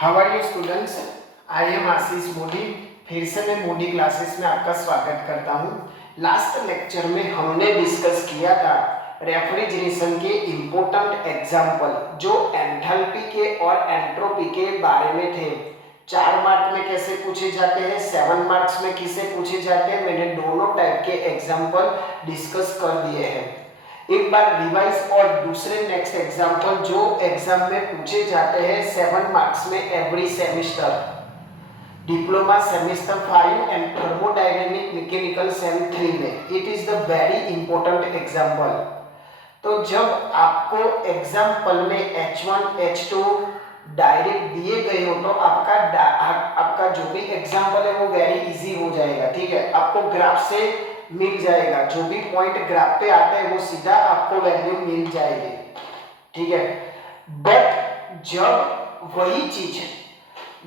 How are you students? I am Ashish Modi. फिर से मैं मोदी क्लासेस में आपका स्वागत करता हूँ। लास्ट लेक्चर में हमने डिस्कस किया था रेफ्रिजरेशन के इम्पोर्टेंट एग्जाम्पल जो एंथैल्पी के और एंट्रोपी के बारे में थे। 4 मार्क में कैसे पूछे जाते हैं, 7 मार्क्स में किसे पूछे जाते हैं, मैंने दोनों टाइप के एग्जाम्पल डिस्कस कर दिए हैं। एक बार रिवाइज और दूसरे नेक्स्ट एग्जाम्पल जो एग्जाम में पूछे जाते हैं 7 मार्क्स में every semester, diploma semester 5 and thermodynamic mechanical same 3 में। It is the very important example. तो जब आपको एग्जाम्पल में H1 H2 डायरेक्ट दिए गए हो तो आपका जो भी एग्जाम्पल है वो वेरी इजी हो जाएगा। ठीक है, आपको ग्राफ से मिल जाएगा, जो भी पॉइंट ग्राफ पे आता है वो सीधा आपको वैल्यू मिल जाएगी। ठीक है, बट जब वही चीज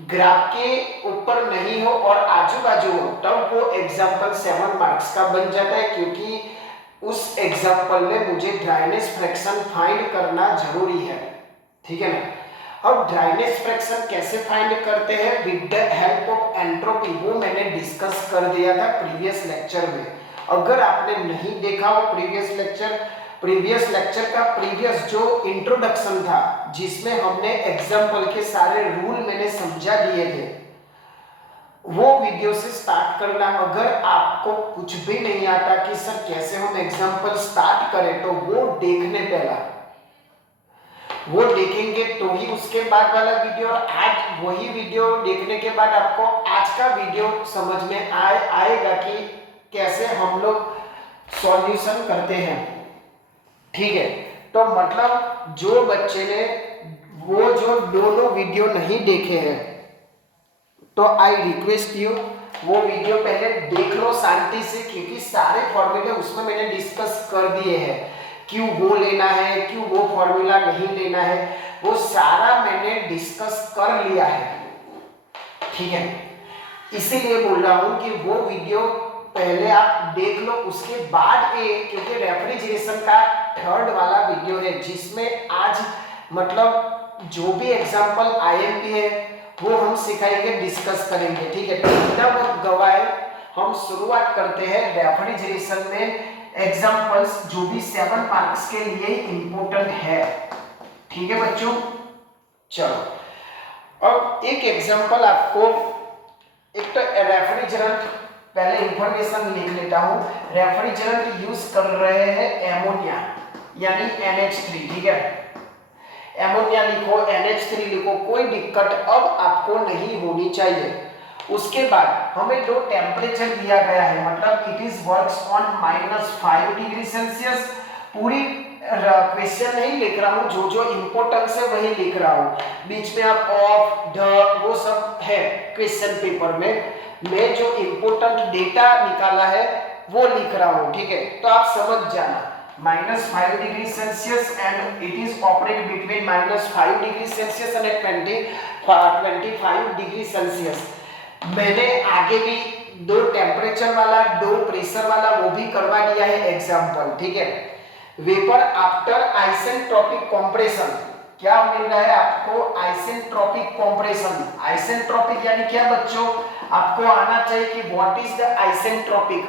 ग्राफ के ऊपर नहीं हो और आजू बाजू हो तब वो एग्जाम्पल 7 मार्क्स का बन जाता है, क्योंकि उस एग्जाम्पल में मुझे ड्राइनेस फ्रैक्शन फाइंड करना जरूरी है। ठीक है ना। अब ड्राइनेस फ्रैक्शन कैसे फाइंड करते हैं with the help of entropy, वो मैंने डिस्कस कर दिया था प्रीवियस लेक्चर में। अगर आपने नहीं देखा हो प्रीवियस लेक्चर का प्रीवियस जो इंट्रोडक्शन था जिसमें हमने एग्जाम्पल के सारे रूल मैंने समझा दिए थे, वो वीडियो से स्टार्ट करना। अगर आपको कुछ भी नहीं आता कि सर कैसे हम एग्जाम्पल स्टार्ट करें, तो वो देखने पहला वो देखेंगे तो ही उसके बाद वाला वीडियो, और आज वही वीडियो देखने के बाद आपको आज का वीडियो समझ में आएगा कि कैसे हम लोग सॉल्यूशन करते हैं। ठीक है, तो मतलब जो बच्चे ने वो जो दोनों वीडियो नहीं देखे हैं तो आई रिक्वेस्ट यू वो वीडियो पहले देख लो शांति से, क्योंकि सारे फॉर्मूले उसमें मैंने डिस्कस कर दिए हैं। क्यों वो लेना है, क्यों वो फॉर्मूला नहीं लेना है, वो सारा मैंने डिस्कस कर लिया है। ठीक है, इसीलिए बोल रहा हूं कि वो वीडियो पहले आप देख लो, उसके बाद क्योंकि रेफ्रिजरेशन का थर्ड वाला वीडियो है जिसमें आज मतलब जो भी एग्जांपल आईएमपी है वो हम सिखाएंगे, डिस्कस करेंगे। ठीक है, तो बिना वक्त गवाए हम शुरुआत करते हैं रेफ्रिजरेशन में एग्जांपल्स जो भी 7 मार्क्स के लिए इंपॉर्टेंट है। ठीक है बच्चों, चलो अब एक एग्जांपल आपको, एक तो रेफ्रिजरेंट, पहले इंफॉर्मेशन लिख लेता हूं। रेफ्रिजरेंट यूज कर रहे हैं एमोनिया यानी NH3। ठीक है, एमोनिया लिखो, NH3 लिखो, कोई दिक्कत अब आपको नहीं होनी चाहिए। उसके बाद हमें दो टेम्परेचर दिया गया है, मतलब it is works on -5 degree Celsius. पूरी क्वेश्चन नहीं लिख रहा हूं, जो जो इंपॉर्टेंस है वही लिख रहा हूं। बीच में आप ऑफ द वो सब है क्वेश्चन पेपर में, मैं जो इंपॉर्टेंट डेटा निकाला है वो लिख रहा हूं। ठीक है, तो आप समझ जाना -5 degree Celsius and it is operate between -5 degree Celsius and 25 degree Celsius. मैंने आगे भी दो टेम्परेचर वाला दो प्रेशर वाला वो भी करवा दिया है एग्जांपल। ठीक है, वेपर आफ्टर आइसेंट्रोपिक कंप्रेशन, क्या मिल रहा है आपको? Isentropic compression. आइसेंट्रोपिक यानी क्या बच्चों? आपको आना चाहिए कि व्हाट इज द आइसेंट्रोपिक।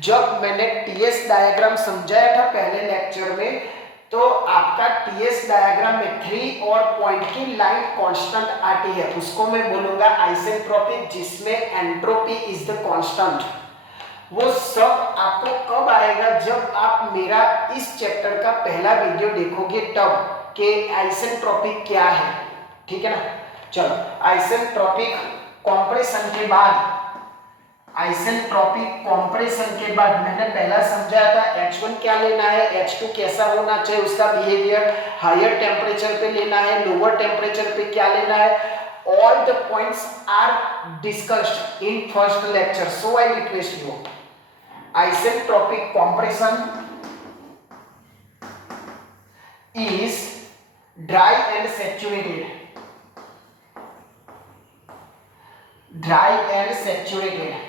जब मैंने टीएस डायग्राम समझाया था पहले लेक्चर में, तो आपका टीएस डायग्राम में 3 और पॉइंट की लाइन कांस्टेंट आती है, उसको मैं बोलूंगा आइसेंट्रोपिक, जिसमें एंट्रोपी इज द कांस्टेंट। वो सब आपको कब आएगा? जब आप मेरा इस चैप्टर का पहला वीडियो देखोगे तब, कि आइसेंट्रोपिक क्या है। ठीक है ना। चलो, आइसेंट्रोपिक कंप्रेशन के बाद, आइसेंट्रोपिक कंप्रेशन के बाद मैंने पहला समझाया था H1 क्या लेना है, H2 कैसा होना चाहिए उसका बिहेवियर, हायर टेम्परेचर पे लेना है, लोअर टेम्परेचर पे क्या लेना है। All the points are discussed in first lecture, so I request you. Isentropic compression is dry and saturated. Dry and saturated.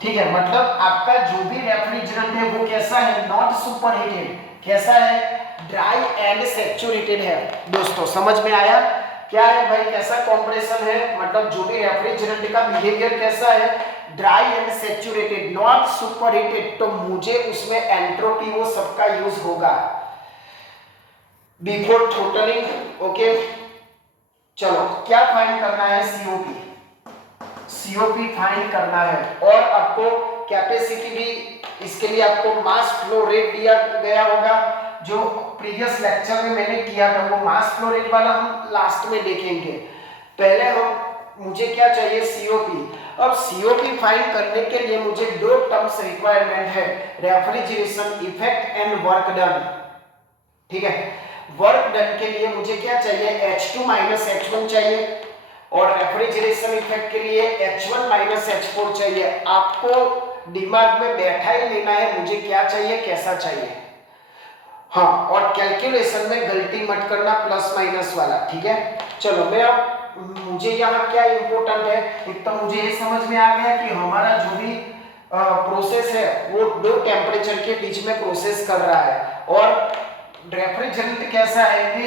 ठीक है, मतलब आपका जो भी रेफ्रिजरेंट है वो कैसा है? Not superheated. कैसा है, ड्राई एंड सैचुरेटेड है। दोस्तों समझ में आया क्या है भाई, कैसा कंप्रेशन है, मतलब जो भी रेफ्रिजरेंट का बिहेवियर कैसा है, dry and saturated, not superheated, तो मुझे उसमें एंट्रोपी वो सबका यूज होगा बिफोर थ्रोटलिंग। ओके चलो क्या फाइंड करना है, सीओपी, सीओपी फाइंड करना है, और आपको कैपेसिटी भी, इसके लिए आपको मास फ्लो रेट दिया गया होगा, जो प्रीवियस लेक्चर में मैंने किया था, वो मास फ्लो रेट वाला हम लास्ट में देखेंगे। पहले मुझे क्या चाहिए, सीओपी। अब सीओपी फाइंड करने के लिए मुझे दो टर्म्स रिक्वायरमेंट है, refrigeration effect and work done. ठीक है, वर्क डन के लिए मुझे क्या चाहिए, H2 माइनस H1 चाहिए, और रेफ्रिजरेशन इफेक्ट के लिए H1 माइनस H4 चाहिए। आपको दिमाग में बैठा ही लेना है मुझे क्या चाहिए, कैसा चाहिए। हाँ, और कैलकुलेशन में गलती मत करना प्लस माइनस वाला, ठीक है। चलो मैं अब मुझे यहाँ क्या इंपॉर्टेंट है, एक तो मुझे ये समझ में आ गया कि हमारा जो भी प्रोसेस है वो दो टेम्परेचर के बीच में प्रोसेस कर रहा है, और रेफ्रिजरेंट कैसा है कि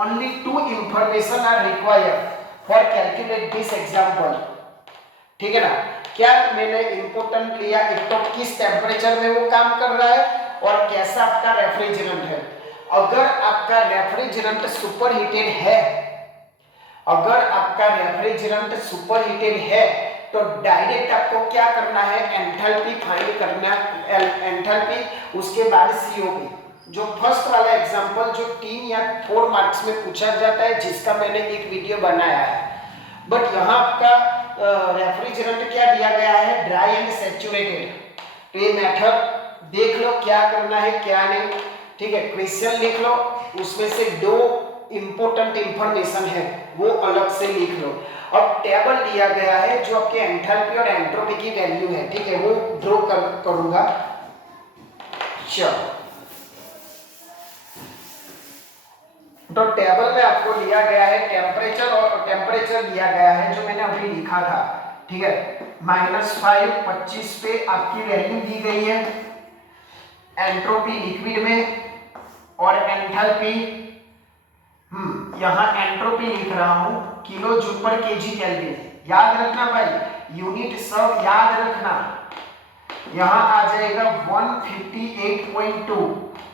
only two information are required for calculate this example. ठीक है ना, क्या मैंने इंपॉर्टेंट लिया, एक तो किस टेम्परेचर में वो काम कर रहा है और कैसा आपका रेफ्रिजरेंट है। अगर आपका रेफ्रिजरेंट सुपरहीटेड है, अगर आपका रेफ्रिजरेंट सुपरहीटेड है तो डायरेक्ट आपको क्या करना है, एंथैल्पी फाइंड करना, एंथैल्पी, उसके बाद सीओपी। जो फर्स्ट वाला एग्जांपल जो 3 या 4 मार्क्स में पूछा जाता है, जिसका मैंने एक वीडियो बनाया है, बट यहाँ आपका रेफ्रिजरेंट क्या दिया गया है, ड्राई एंड सैचुरेटेड। तो ये मेथड देख लो क्या करना है क्या नहीं, ठीक है। क्वेश्चन लिख लो, उसमें से दो इंपॉर्टेंट इंफॉर्मेशन है वो अलग से लिख लो। अब टेबल दिया गया है जो आपके एंथैल्पी और एंट्रोपी की वैल्यू है, ठीक है, वो ड्रॉ करूंगा। चलो, तो टेबल में आपको दिया गया है टेम्परेचर, और टेम्परेचर दिया गया है जो मैंने अभी लिखा था, ठीक है, -5 25 पे आपकी वैल्यू दी गई है, एंट्रोपी लिक्विड में, और एंथैल्पी यहाँ एंट्रोपी लिख रहा हूं किलो जूल पर केजी केल्विन। याद रखना भाई, यूनिट सब याद रखना। यहाँ आ जाएगा 158.2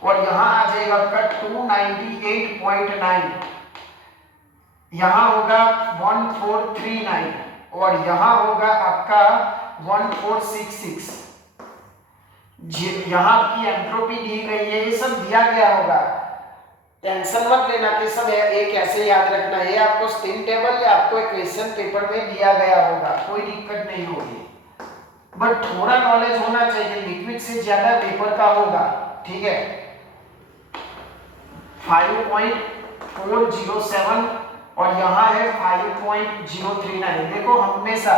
और यहाँ आ जाएगा आपका 298.9, यहाँ होगा 1439 और यहाँ होगा आपका 1466। यहाँ आपकी एंट्रोपी दी गई है, ये सब दिया गया होगा, टेंशन मत लेना कि सब एक ऐसे याद रखना है, आपको स्टीम टेबल या आपको एक क्वेश्चन पेपर में दिया गया होगा, कोई दिक्कत नहीं होगी, बट थोड़ा नॉलेज होना चाहिए, लिक्विड से ज्यादा वेपर का होगा, ठीक है। 5.407 और यहाँ है 5.039। देखो हमेशा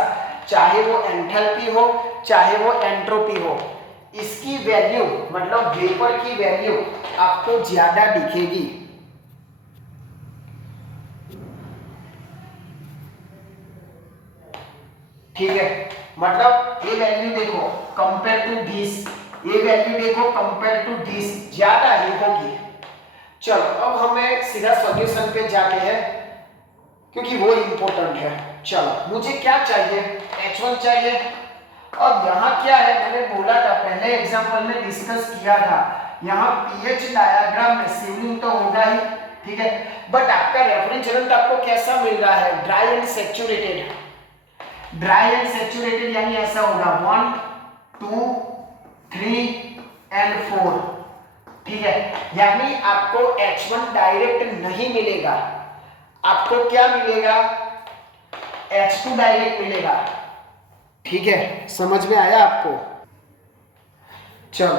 चाहे वो एंथैल्पी हो चाहे वो एंट्रोपी हो, इसकी वैल्यू मतलब वेपर की वैल्यू आपको ज्यादा दिखेगी। ठीक है, मतलब ये वैल्यू देखो कंपेयर टू दिस, ये वैल्यू देखो कंपेयर टू दिस ज्यादा ही होगी। चलो अब हमें सीधा सॉल्यूशन पे जाते हैं क्योंकि वो इंपॉर्टेंट है। चलो मुझे क्या चाहिए, H1 चाहिए। अब यहाँ क्या है, मैंने बोला था पहले एग्जांपल में डिस्कस किया था, यहाँ पीएच डायग्राम में सिवलिंग तो होगा ही, ठीक है, बट आपका रेफ्रिजरेंट आपको कैसा मिल रहा है, dry and saturated. Dry and saturated यानी ऐसा होगा 1 2 3 एंड 4, ठीक है, यानी आपको H1 डायरेक्ट नहीं मिलेगा, आपको क्या मिलेगा, H2 डायरेक्ट मिलेगा। ठीक है, समझ में आया आपको। चलो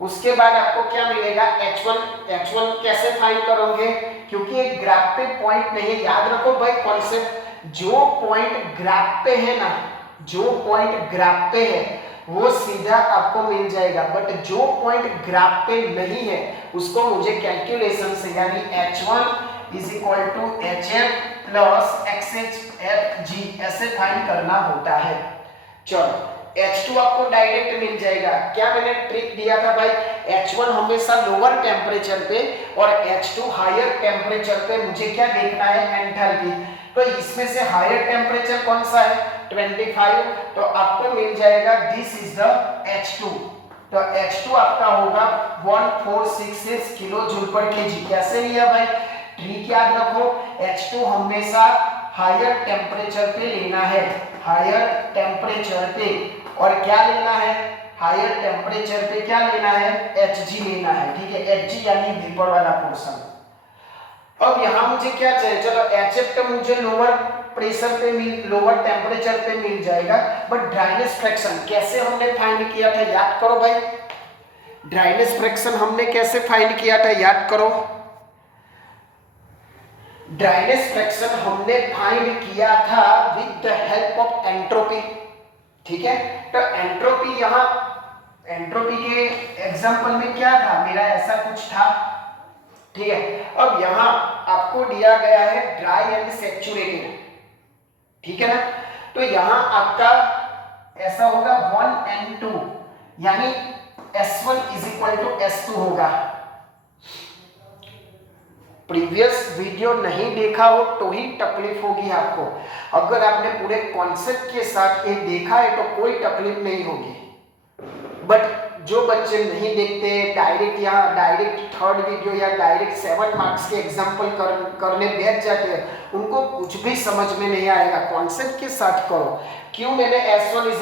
उसके बाद आपको क्या मिलेगा, H1 कैसे फाइंड करोगे, क्योंकि एक ग्राफ पे पॉइंट नहीं है, याद रखो भाई कॉन्सेप्ट, जो पॉइंट ग्राफ पे है ना, जो पॉइंट ग्राफ पे है वो सीधा आपको मिल जाएगा, बट जो पॉइंट ग्राफ पे नहीं है उसको मुझे कैलकुलेशन से यानी H1 is equal to HF plus XHFG ऐसे फाइंड करना होता है। चलो H2 आपको डायरेक्ट मिल जाएगा। क्या मैंने ट्रिक दिया था भाई, H1 हमेशा लोअर टेम्परेचर पे और H2 हायर टेम्परेचर पे मुझे क्या देखना है, एंथैल्पी। तो इसमें से हायर टेम्परेचर कौन सा है, 25, तो आपको मिल जाएगा दिस इज द H2। तो H2 आपका होगा 1466 किलो जूल पर केजी। कैसे लिया भाई, ट्रिक याद रखो, H2 हमेशा हायर टेम्परेचर पे लेना है, हायर टेम्परेचर पे, और क्या लेना है, हायर टेम्परेचर पे क्या लेना है, Hg लेना है, ठीक है, Hg यानी वेपर वाला पोर्शन। अब यहां मुझे क्या चाहिए, चलो HF तो मुझे लोअर प्रेशर पे लोअर टेम्परेचर पे मिल जाएगा, बट ड्राइनेस फ्रैक्शन कैसे हमने फाइंड किया था, याद करो भाई, ड्राइनेस फ्रैक्शन हमने कैसे फाइंड किया था, याद करो। ड्राइनेस फ्रैक्शन हमने फाइंड किया था with the help of entropy, ठीक है। तो एंट्रोपी, यहां एंट्रोपी के एग्जांपल में क्या था मेरा, ऐसा कुछ था, ठीक है। अब यहां आपको दिया गया है ड्राई एंड सैचुरेटेड, ठीक है ना। तो यहां आपका ऐसा होगा 1 and 2, यानी S1 = S2 होगा। प्रीवियस वीडियो नहीं देखा हो तो ही तकलीफ होगी आपको, अगर आपने पूरे कॉन्सेप्ट के साथ ये देखा है तो कोई तकलीफ नहीं होगी। बट जो बच्चे नहीं देखते, डायरेक्ट यहाँ डायरेक्ट थर्ड वीडियो या डायरेक्ट 7 मार्क्स के एग्जाम्पल करने बैठ जाते हैं, उनको कुछ भी समझ में नहीं आएगा। कॉन्सेप्ट के साथ करो। क्यों मैंने S1 =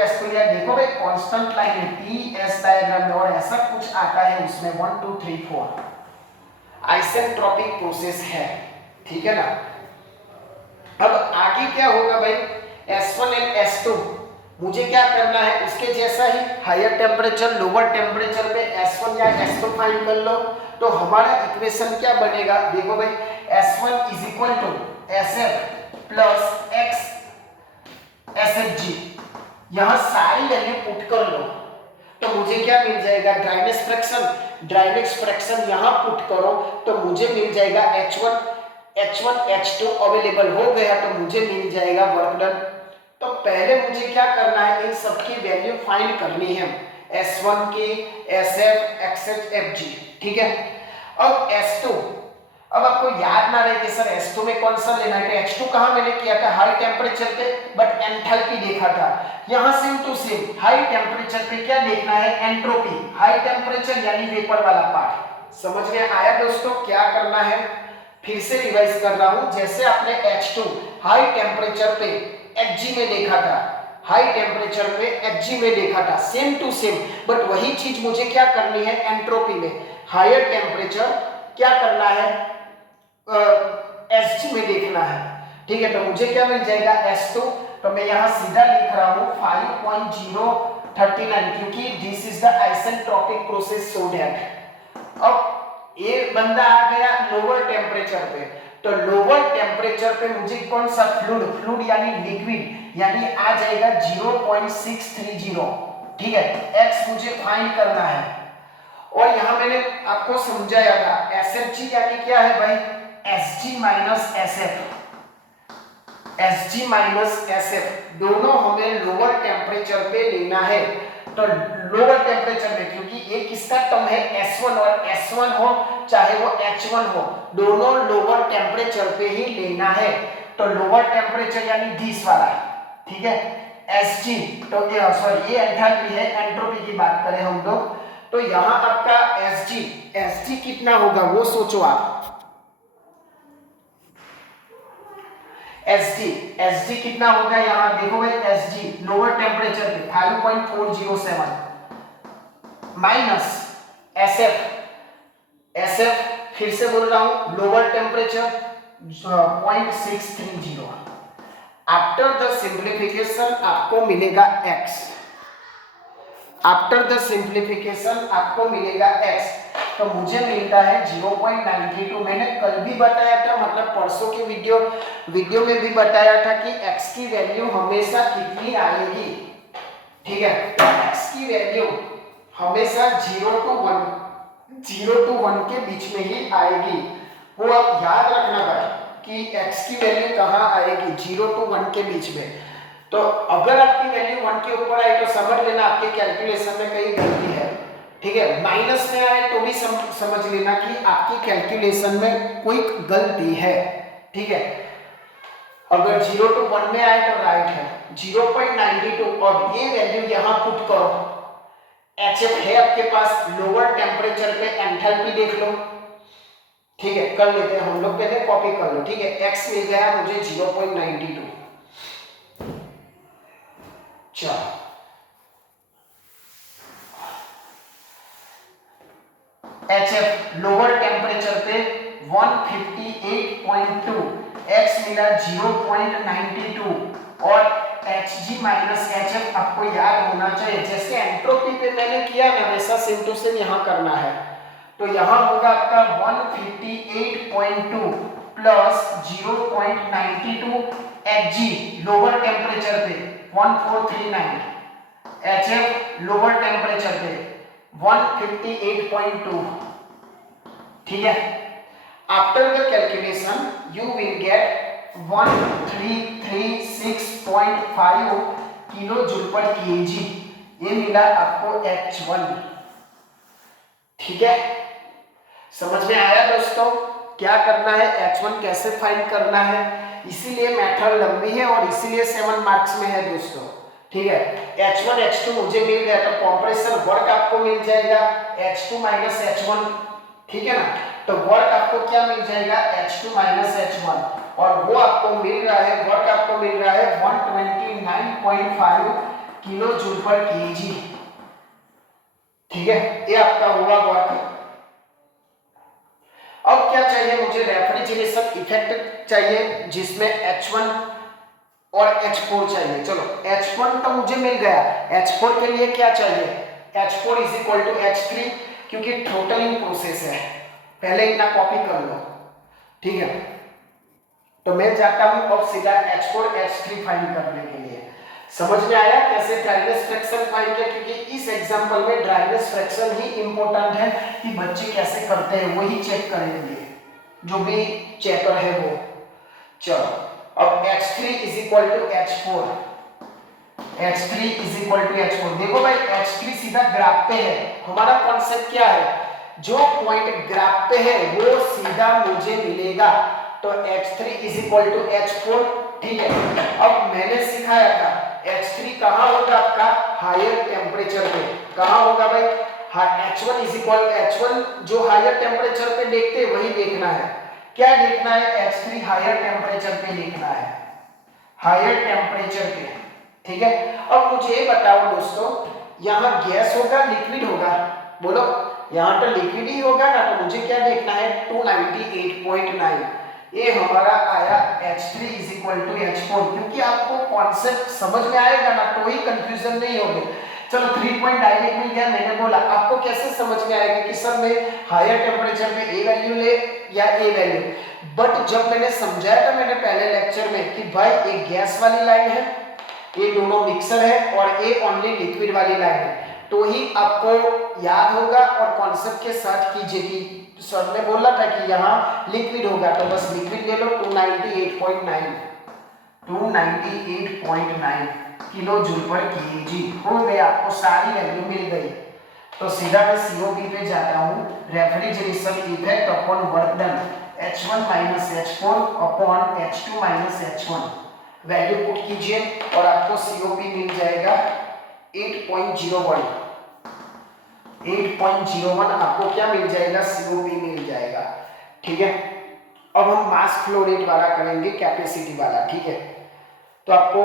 S2 लिया, देखो भाई कांस्टेंट लाइन है TS डायग्राम में, और ऐसा कुछ आता है उसमें 1 2 3 4 आइसेंट्रोपिक प्रोसेस है, ठीक है ना। अब आगे क्या होगा भाई, S1 एंड S2 मुझे क्या करना है, उसके जैसा ही हायर टेम्परेचर लोअर टेम्परेचर पे S1 या S2 फाइंड कर लो, तो हमारा इक्वेशन क्या बनेगा, देखो भाई S1 = SF + X SFG, यहां सारी वैल्यू पुट कर लो, तो मुझे क्या मिल जाएगा, ड्राइनेस फ्रैक्शन, ड्राइनेस फ्रैक्शन यहां पुट करो तो मुझे मिल जाएगा H1 H2 अवेलेबल हो गया, तो मुझे मिल जाएगा वर्क डन। तो पहले मुझे क्या करना है, इन सबकी वैल्यू फाइंड करनी है, S1 की, SF XH FG, ठीक है। अब S2, अब आपको याद ना रहे कि सर S2 में कौन सा लेना है, H2 कहां मैंने किया था, हाई टेम्परेचर पे, बट एंथैल्पी देखा था। यहां same to same high temperature पे क्या देखना है, एंट्रोपी, हाई टेम्परेचर यानी वेपर वाला पार्ट। समझ में आया दोस्तों क्या करना है, फिर से रिवाइज कर रहा हूं। जैसे आपने H2 हाई टेम्परेचर पे Hg में देखा था, हाई टेम्परेचर पे Hg में देखा था, सेम टू सेम, बट वही चीज मुझे क्या करनी है, एंट्रोपी में हायर टेम्परेचर क्या करना है, Sg में देखना है, ठीक है। तो मुझे क्या मिल जाएगा, S2, तो मैं यहां सीधा लिख रहा हूं 5.039, क्योंकि this is the isentropic process, so that. अब ये बंदा आ गया लोअर टेम्परेचर पे, तो लोअर टेम्परेचर पे मुझे कौन सा फ्लूइड यानी लिक्विड, यानी आ जाएगा 0.630, ठीक है। X मुझे फाइंड करना है, और यहां मैंने आपको समझाया था SFG यानी क्या है भाई, Sg - SF, Sg - SF दोनों हमें लोअर टेम्परेचर पे लेना है। तो लोअर टेम्परेचर में, क्योंकि एक किसका टर्म है S1, और S1 हो चाहे वो H1 हो, दोनों लोअर टेम्परेचर पे ही लेना है। तो लोअर टेम्परेचर यानी दिस वाला, ठीक है, Sg, तो सॉरी ये एंथैल्पी है, एंट्रोपी की बात करें हम लोग, तो यहां आपका Sg कितना होगा वो सोचो आप, Sg कितना होगा, यहां देखो भाई Sg लोअर टेम्परेचर पे 5.407 माइनस SF फिर से बोल रहा हूं lower temperature 0.630। After the simplification आपको मिलेगा X, आफ्टर द सिंप्लीफिकेशन आपको मिलेगा X, तो मुझे मिलता है 0.92। मैंने कल भी बताया था, मतलब परसों के वीडियो में भी बताया था कि X की वैल्यू हमेशा कितनी आएगी, ठीक है। तो X की वैल्यू हमेशा 0 to 1 के बीच में ही आएगी, वो आप याद रखना भाई कि X की वैल्यू कहाँ आएगी, 0 to 1 के बीच में। तो अगर आपकी वैल्यू 1 के ऊपर आई तो समझ लेना आपके कैलकुलेशन में कहीं गलती है, ठीक है। माइनस में आए तो भी समझ लेना कि आपकी कैलकुलेशन में कोई गलती है, ठीक है। अगर 0 to 1 में आए तो राइट है 0.92 और ये वैल्यू यहां पुट करो। HF है आपके पास, लोअर टेम्परेचर पे एंथैल्पी देख लो, ठीक है। कर लेते हैं हम लोग, पहले कॉपी कर लो, ठीक है। x मिल गया मुझे 0.92। चलो HF लोअर टेम्परेचर पे 158.2, x मिला 0.92 और Hg माइनस HF आपको याद होना चाहिए, जैसे एंट्रोपी पे मैंने किया ना वैसा सेम टू सेम यहाँ करना है। तो यहाँ होगा आपका 158.2 प्लस 0.92 Hg लोअर टेम्परेचर पे 1439, HF लोअर टेम्परेचर पे 158.2, ठीक है। After the calculation you will get 1336.5 kilo joule पर केजी, ये मिला आपको H1, ठीक है। समझ में आया दोस्तों क्या करना है, H1 कैसे फाइंड करना है, इसीलिए मेथड लंबी है और इसीलिए 7 मार्क्स में है दोस्तों, ठीक है। H1 H2 मुझे मिल गया तो कंप्रेशन वर्क आपको मिल जाएगा H2 माइनस H1, ठीक है ना। तो वर्क आपको क्या मिल जाएगा H2 माइनस H1 और वो आपको मिल रहा है, वर्क आपको मिल रहा है 129.5 किलो जूल पर केजी, ठीक है। ये आपका हुआ वर्क। अब क्या चाहिए मुझे, रेफ्रिजरेशन इफेक्ट चाहिए जिसमें H1 और H4 चाहिए। चलो H1 तो मुझे मिल गया, H4 के लिए क्या चाहिए, H4 is equal to H3, क्योंकि थ्रोटलिंग प्रोसेस है, पहले इतना कॉपी कर लो, ठीक है। तो मैं जाता हूं अब सीधा H4 H3 फाइंड करने के लिए। समझ में आया कैसे ड्राइनेस फ्रैक्शन फाइंड किया, क्योंकि इस एग्जांपल में ड्राइनेस फ्रैक्शन ही इंपॉर्टेंट है कि बच्चे कैसे करते हैं वही चेक करेंगे, जो भी चेकर है वो। चलो अब H3 is equal to H4, H3 is equal to H4। देखो भाई H3 सीधा ग्राफ पे है, हमारा कॉन्सेप्ट क्या है, जो पॉइंट ग्राफ पे है वो सीधा मुझे मिलेगा, तो H3 is equal to H4, ठीक है। अब मैंने सिखाया था H3 कहां होगा आपका, हायर टेम्परेचर पे, कहां होगा भाई, H1 इज इक्वल H1 जो हायर टेम्परेचर पे देखते वही देखना है, क्या देखना है, H3 हायर टेम्परेचर पे देखना है, हायर टेम्परेचर पे, ठीक है। अब मुझे ये बताओ दोस्तों, यहाँ गैस होगा लिक्विड होगा, बोलो, यहाँ तो लिक्विड ही होगा ना, तो मुझे क्या देखना है 298.9, ये हमारा आया H3 is equal to H4, क्योंकि आपको कॉन्सेप्ट समझ में आएगा ना तो ही कंफ्यूजन नहीं होगी। चलो 3 पॉइंट डायरेक्ट मिल गया, मैंने बोला आपको कैसे समझ में आएगा कि सर मैं हायर टेम्परेचर पे ए वैल्यू ले या ए वैल्यू, बट जब मैंने समझाया था मैंने पहले लेक्चर में कि भाई एक गैस वाली लाइन है, ये दोनों मिक्सर है और ये ओनली लिक्विड वाली लाइन है, तो ही आपको याद होगा और कॉन्सेप्ट के साथ कीजिए कि सर ने बोला था कि यहाँ लिक्विड होगा तो बस लिक्विड ले लो 298.9 किलो जूल पर केजी हो गया, आपको सारी वैल्यू मिल गई। तो सीधा मैं सीओपी पे जाता हूँ, refrigeration effect upon work done H1 minus H4 upon H2 minus H1, value put कीजिए और आपको सीओपी मिल जाएगा 8.01, 8.01 आपको क्या मिल जाएगा, सीओपी मिल जाएगा, ठीक है। अब हम मास फ्लो रेट वाला करेंगे, कैपेसिटी वाला, ठीक है। तो आपको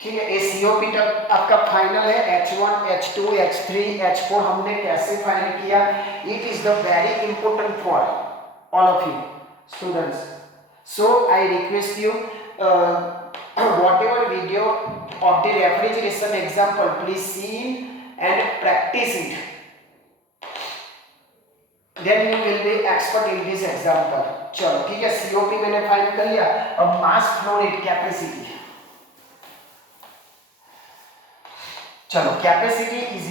ठीक है, सीओपी तक आपका फाइनल है, H1 H2 H3 H4 हमने कैसे फाइंड किया, it is the very important for all of you students. So I request you whatever video of the refrigeration example please see and practice it, then you will be expert in this example। चलो ठीक है, COP मैंने find कर लिया, अब mass flow rate capacity, चलो capacity is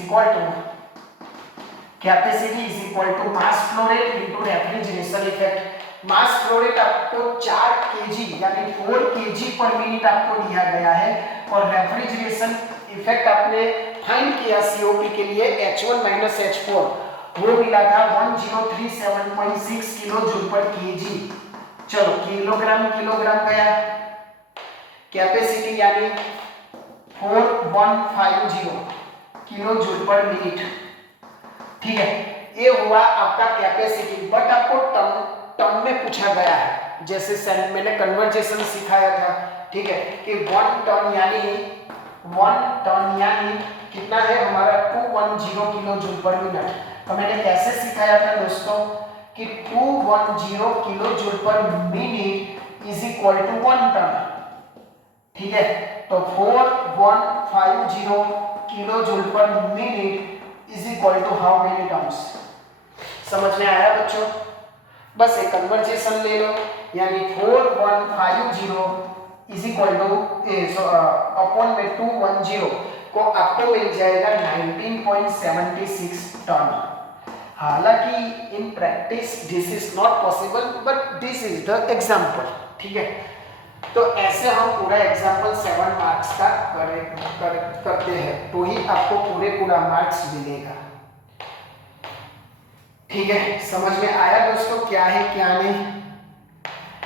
equal to mass flow rate into refrigeration effect, mass flow rate आपको 4 KG यानी 4 केजी पर मिनट आपको दिया गया है और रेफ्रिजरेशन इफेक्ट आपने फाइंड किया सीओपी के लिए H1 माइनस H4 वो मिला था 1037.6 किलो जूल पर केजी। चलो किलोग्राम किलोग्राम गया, कैपेसिटी यानी 4150 किलो जूल पर मिनट। ठीक है, ये हुआ आपका कैपेसिटी, बट आपको टर्म में पूछा गया है, जैसे मैंने कन्वर्जेशन सिखाया था। ठीक है कि 1 टन यानी कितना है हमारा 210 किलो जूल पर मिनट। तो मैंने कैसे सिखाया था दोस्तों कि 210 kilo joule per minute is equal to 1 ton. ठीक है, तो 4150 kilo joule per minute is equal to how many terms. समझ में आया बच्चों? बस एक कन्वर्जेशन ले लो, यानी 4150 इज इक्वल टू अपॉन में 210 को आपको मिल जाएगा 19.76 टन। हालांकि in practice this is not possible, but this is the example. ठीक है, तो ऐसे हम पूरा एग्जाम्पल 7 मार्क्स का करते हैं, तो ही आपको पूरा मार्क्स मिलेगा। ठीक है, समझ में आया दोस्तों क्या है क्या नहीं?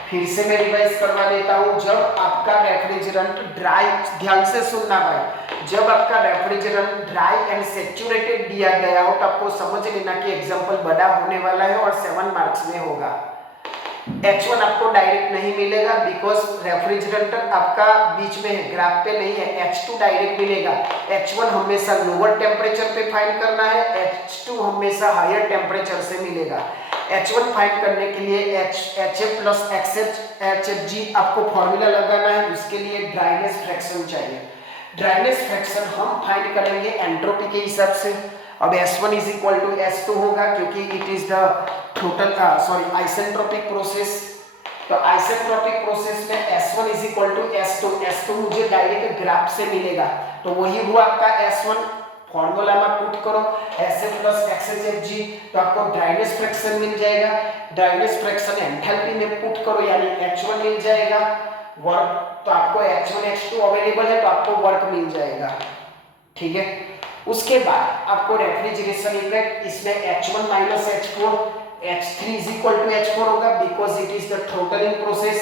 फिर से मैं रिवाइज करवा देता हूं। जब आपका रेफ्रिजरेंट ड्राई, ध्यान से सुनना भाई, जब आपका रेफ्रिजरेंट ड्राई एंड सैचुरेटेड दिया गया हो तो आपको समझ लेना कि एग्जाम्पल बड़ा होने वाला है और 7 मार्क्स में होगा। H1 आपको डायरेक्ट नहीं मिलेगा बिकॉज रेफ्रिजरेटर आपका बीच में है, ग्राफ पे नहीं है। H2 डायरेक्ट मिलेगा। H1 हमेशा लोअर टेम्परेचर पे फाइंड करना है, H2 हमेशा हायर टेम्परेचर से मिलेगा। H1 फाइंड करने के लिए HF प्लस HFG आपको फॉर्मूला लगाना है, उसके लिए ड्राइनेस फ्रैक्शन चाहिए। ड्राइनेस फ्रैक्शन हम फाइंड करेंगे एंट्रोपी के हिसाब से। अब S1 is equal to S2 होगा क्योंकि it is the total isentropic process. तो आइसेंट्रोपिक प्रोसेस में S1 is equal to S2 मुझे डायरेक्ट ग्राफ से मिलेगा, तो वही हुआ आपका S1। फॉर्मूला में पुट करो SF प्लस XHFG, तो आपको ड्राइनेस फ्रैक्शन मिल जाएगा। ड्राइनेस फ्रैक्शन एंथैल्पी में पुट करो यानी H1 मिल जाएगा। वर्क तो आपको H1 H2 अवेलेबल है तो आपको वर्क मिल जाएगा। ठीक है, उसके बाद आपको रेफ्रिजरेशन इफेक्ट, इसमें H1 minus H4 H3 is equal to H4 होगा because it is the throttling process.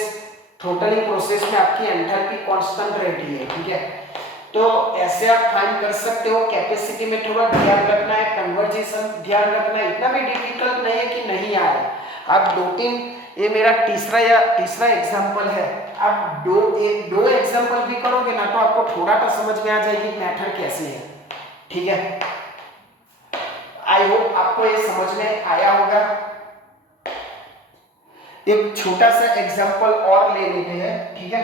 Throttling process में आपकी एंथैल्पी कांस्टेंट रहती है। ठीक है, तो ऐसे आप फाइंड कर सकते हो। कैपेसिटी में थोड़ा ध्यान रखना है, कन्वर्जेशन ध्यान रखना है, इतना भी डिफिकल्ट नहीं है कि नहीं आए। आप 2-3, ये मेरा तीसरा एग्जांपल है। आप दो एग्जांपल भी करोगे ना तो आपको थोड़ा तो समझ में आ जाएगी मैथड कैसे है। ठीक है, आई होप आपको ये समझ में आया होगा। एक छोटा सा एग्जांपल और ले लेते हैं। ठीक है,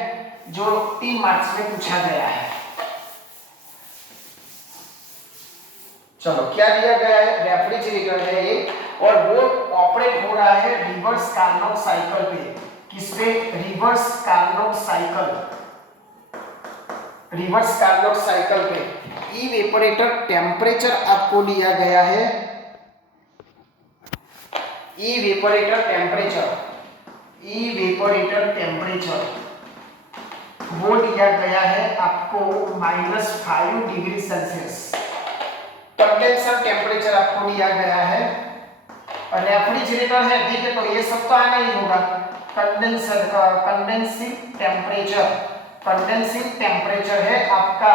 जो 3 मार्क्स में पूछा गया है। चलो, क्या दिया गया है? रेफ्रिजरेटर है ये और वो ऑपरेट हो रहा है रिवर्स कार्नोट साइकिल पे। किस पे? रिवर्स कार्नोट साइकिल पे। इवेपोरेटर टेम्परेचर आपको दिया गया है, इवेपोरेटर टेम्परेचर वो दिया गया है आपको -5 डिग्री सेल्सियस। कंडेंसर टेम्परेचर आपको दिया गया है। रेफ्रिजरेटर है, ठीक है, तो ये सब तो आना ही होगा। कंडेंसिंग टेम्परेचर है आपका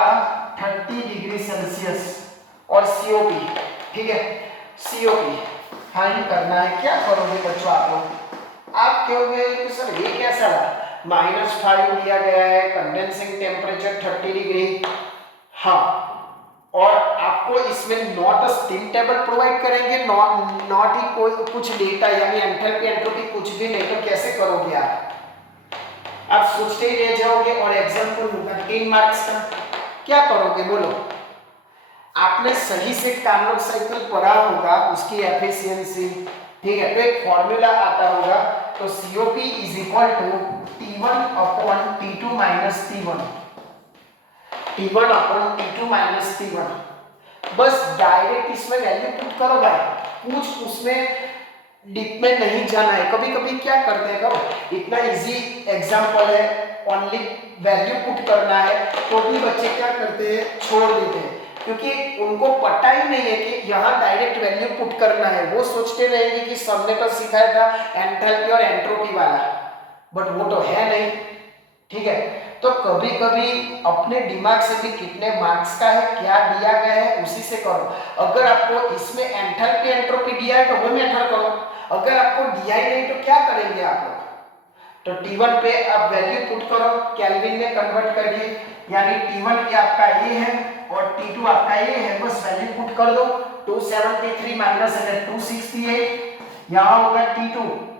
30 डिग्री सेल्सियस और सीओपी। ठीक है, सीओपी फाइंड करना है। क्या करोगे बच्चों आप लोग? आप कहोगे कि सर ये कैसा है? -5 दिया गया है, कंडेंसिंग टेम्परेचर 30 डिग्री। हाँ, और आपको इसमें नॉट स्टीम टेबल प्रोवाइड करेंगे, नॉट ही कोई कुछ डेटा यानी एंथैल्पी एंट्रोपी कुछ भी नहीं, तो कैसे करोगे आप सोचते ही रह जाओगे। और एग्जाम्पल होगा 3 मार्क्स का, क्या करोगे बोलो? आपने सही से कार्नोट साइकिल पढ़ा होगा, उसकी एफिशिएंसी। ठीक है, तो एक फॉर्मूला आता होगा, तो COP is equal to T1 upon T2 minus T1, T1 upon T2 minus T1। बस डायरेक्ट इसमें वैल्यू पुट करो भाई, कुछ उसमें डीप में नहीं जाना है। कभी कभी क्या करते हैं, कब इतना इजी एग्जाम्पल है, ओनली वैल्यू पुट करना है, तो भी बच्चे क्या करते हैं, छोड़ देते हैं, क्योंकि उनको पता ही नहीं है कि यहाँ डायरेक्ट वैल्यू पुट करना है। वो सोचते रहेंगे कि सबने तो सिखाया था एंथैल्पी और एंट्रोपी वाला, बट वो तो है नहीं। ठीक है, तो कभी कभी अपने दिमाग से भी कितने मार्क्स का है, क्या दिया गया है, उसी से करो। अगर आपको इसमें एंथैल्पी एंट्रोपी दिया है तो वो मेथड करो, अगर आपको दिया ही नहीं तो क्या करेंगे आप लोग। तो T1 पे आप वैल्यू पुट करो केल्विन में कन्वर्ट करके, यानी T1 ये आपका ये है और T2 आपका ये है, बस वैल्यू पुट कर दो। 273 माइनस 268, यहाँ होगा T2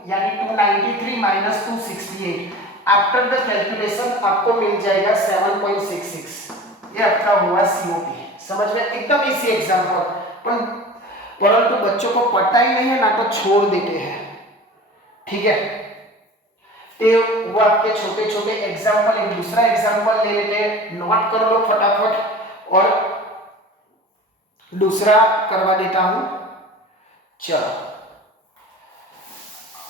यानी 293 माइनस 268। आफ्टर द कैलकुलेशन आपको मिल जाएगा 7.66, ये आपका हुआ COP। समझ में, एकदम इसी एग्जाम्पल, परंतु बच्चों को पता ही नहीं है ना, तो छोड़ देते हैं। ठीक है, ये वो आपके छोटे छोटे एग्जाम्पल। एक दूसरा एग्जाम्पल ले लेते हैं, नोट कर लो फटाफट और दूसरा करवा देता हूं। चलो,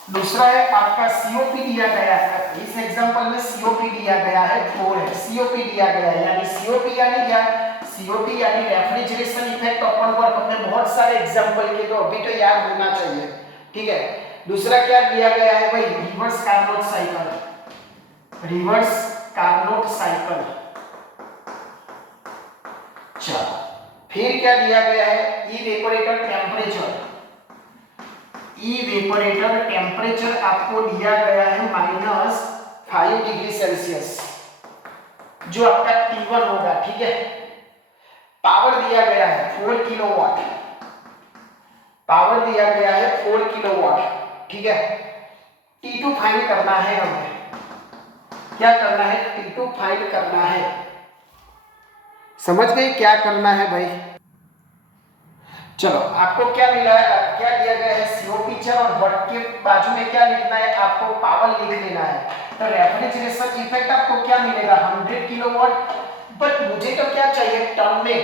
दूसरा है आपका COP दिया गया है। इस एग्जांपल में COP दिया गया है 4 है, COP दिया गया है, यानी COP यानी क्या, COP यानी रेफ्रिजरेशन इफेक्ट अपॉन वर्क। हमने बहुत सारे एग्जांपल के, तो अभी तो याद होना चाहिए। ठीक है, दूसरा क्या दिया गया है भाई, reverse Carnot cycle, reverse Carnot cycle. चलो, फिर क्या दिया गया है, इवेपोरेटर टेम्परेचर। इवेपोरेटर टेम्परेचर आपको दिया गया है -5 डिग्री सेल्सियस, जो आपका T1 होगा। ठीक है, पावर दिया गया है 4 किलोवाट, पावर दिया गया है 4 किलोवाट। ठीक है, T2 फाइंड करना है हमें, क्या करना है, T2 फाइंड करना है। समझ गए क्या करना है भाई। चलो, आपको क्या मिला है, क्या दिया गया है, COP चर, और वर्क के बाजू में क्या लिखना है, आपको पावर लिख लेना है। तो रेफ्रिजरेशन इफेक्ट आपको क्या मिलेगा, 100 किलोवाट, बट मुझे तो क्या चाहिए, टन में।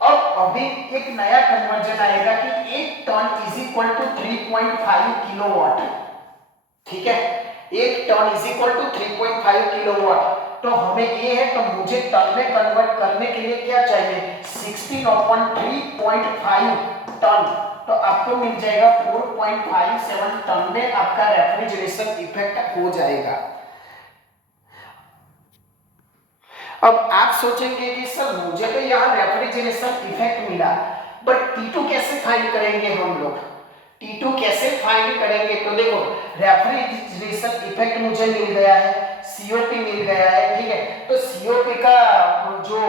अब अभी एक नया कन्वर्जन आएगा कि 1 ton is equal to 3.5 kilowatt. ठीक है, 1 ton is equal to 3.5 kilowatt. तो हमें ये है, तो मुझे टन में कन्वर्ट करने के लिए क्या चाहिए, 16/3.5 टन। तो आपको मिल जाएगा 4.57 टन में आपका रेफ्रिजरेशन इफेक्ट हो जाएगा। अब आप सोचेंगे कि सर मुझे तो यहाँ रेफ्रिजरेशन इफेक्ट मिला, बट T2 कैसे फाइंड करेंगे हम लोग, T2 कैसे फाइंड करेंगे। तो देखो, रेफ्रिजरेशन इफेक्ट मुझे मिल गया है, COP मिल गया है। ठीक है, तो COP का जो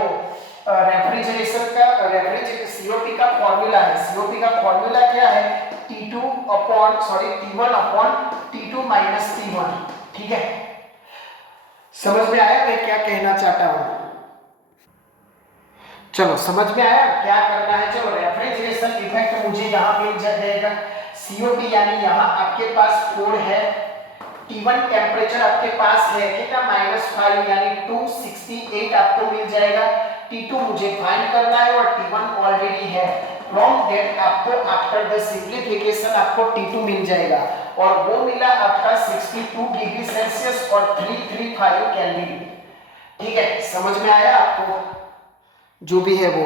COP का फॉर्मूला है, COP का फॉर्मूला क्या है, T1 upon T2 minus T1। ठीक है, समझ में आया मैं क्या कहना चाहता हूं। चलो, समझ में आया क्या करना है। चलो, रेफ्रिजरेशन इफेक्ट मुझे यहाँ मिल जाएगा, COP यानी यहाँ आपके पास 4 है, T1 टेम्परेचर आपके पास है कितना, -5 यानी 268 आपको मिल जाएगा। T2 मुझे फाइंड करना है और T1 ऑलरेडी है। फ्रॉम दैट आपको आफ्टर द सिंपलीफिकेशन आपको T2 मिल जाएगा, और वो मिला आपका 62 डिग्री सेल्सियस और 335 केल्विन। ठीक है, समझ में आया आपको, जो भी है वो।